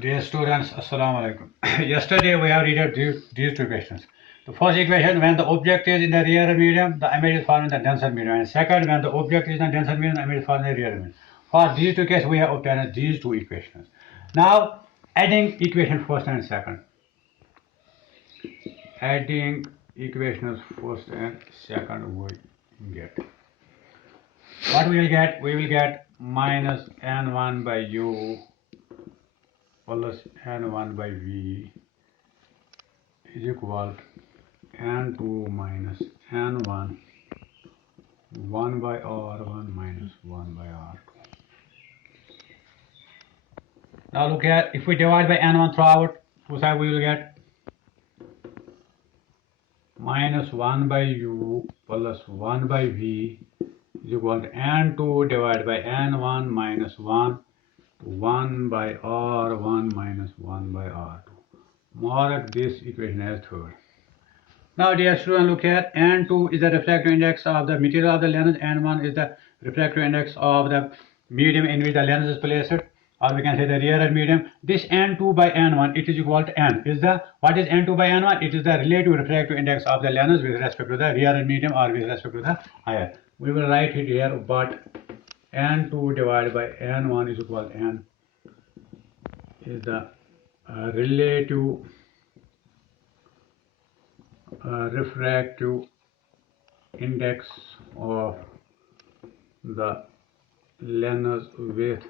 Dear students, Assalamu alaikum. Yesterday we have read these two questions. The first equation, when the object is in the real medium, the image is found in the denser medium. And second, when the object is in the denser medium, the image is found in the real medium. For these two cases, we have obtained these two equations. Now, adding equation first and second. Adding equations first and second, we get. What we will get? We will get minus n1 by u plus n1 by v is equal to n2 minus n1 1 by r1 minus 1 by r2. Now look at, if we divide by n1 throughout, two sides we will get minus 1 by u plus 1 by v is equal to n2 divided by n1 minus 1 by r1 minus 1 by r2. Mark this equation as third. Now dear student, look at n2 is the refractive index of the material of the lens, n1 is the refractive index of the medium in which the lens is placed, or we can say the rear medium. This n2 by n1, it is equal to n. What is n2 by n1? It is the relative refractive index of the lens with respect to the rear medium or with respect to the higher. We will write it here, but n2 divided by n1 is equal to n is the relative refractive index of the lens with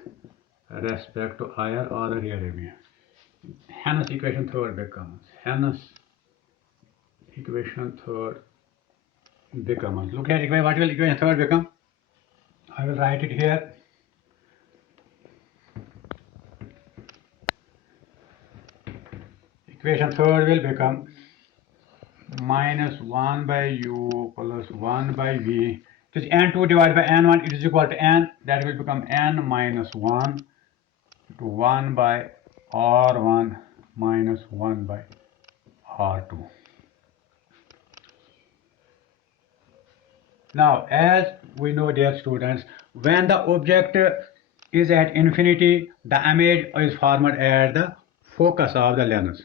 respect to higher or the rear medium. Hence equation third becomes. Look at equation. What will equation third become? I will write it here. Equation third will become minus 1 by u plus 1 by v. It is n2 divided by n1, it is equal to n. That will become n minus 1 to 1 by r1 minus 1 by r2. Now, as we know, dear students, when the object is at infinity, the image is formed at the focus of the lens.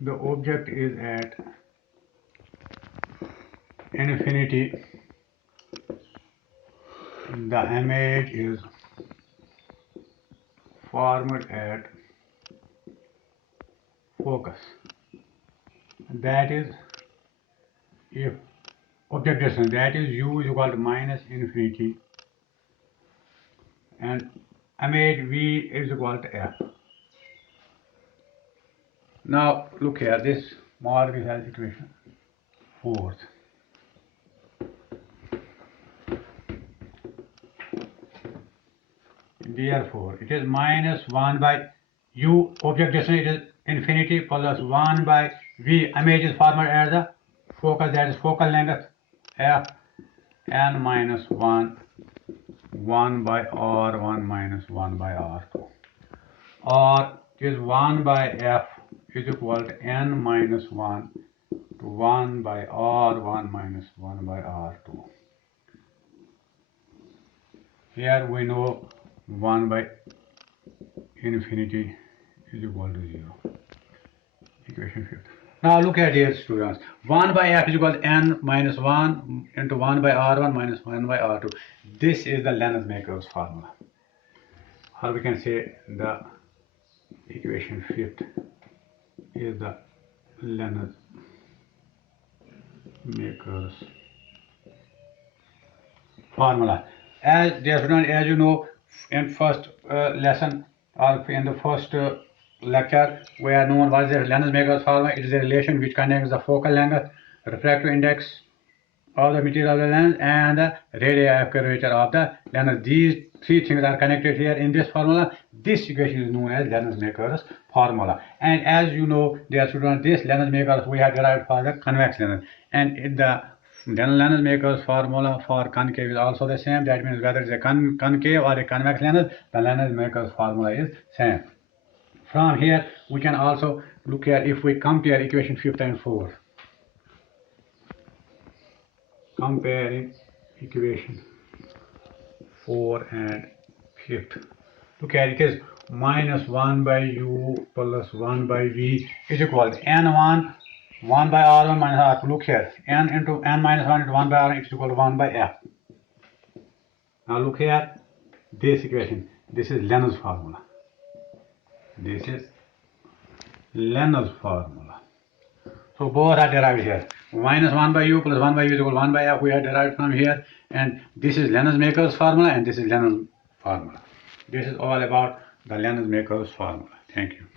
The object is at infinity, the image is formed at focus. That is, if object distance, that is u is equal to minus infinity and image v is equal to f. Now look here, this mark is as equation fourth. Therefore, it is minus 1 by u, object distance, it is infinity, plus 1 by v, image is formed at the focus, that is focal length f, n minus 1 by r1 minus 1 by r2, or it is 1 by f is equal to n minus 1 to 1 by r1 minus 1 by r2. Here we know 1 by infinity is equal to 0. Equation 5th. Now look at here, students. 1 by f is equal to n minus 1 into 1 by r1 minus 1 by r2. This is the lens maker's formula. Or we can say the equation 5th is the lens maker's formula. As dear student, as you know, in first lesson or in the first lecture, we are known what is the lens maker's formula. It is a relation which connects the focal length, refractive index of the material of the lens, and the radii of curvature of the lens. These three things are connected here in this formula. This equation is known as lens maker's formula. And as you know, dear students, this lens maker we have derived for the convex lens, and the lens maker's formula for concave is also the same. That means whether it's a concave or a convex lens, the lens maker's formula is same. From here, we can also look at, if we compare equation 5th and 4th. Comparing equation 4 and 5th. Look at it is minus 1 by u plus 1 by v is equal to n1, 1 by r1 minus r2. Look here, n into n minus 1 into 1 by r1 is equal to 1 by f. Now look here, this equation, this is Lennon's formula. This is Lennon's formula. So both are derived here. Minus 1 by u plus 1 by u is equal to 1 by f we are derived from here. And this is Lennox-Makers formula and this is Lennon's formula. This is all about the Lennox-Makers formula. Thank you.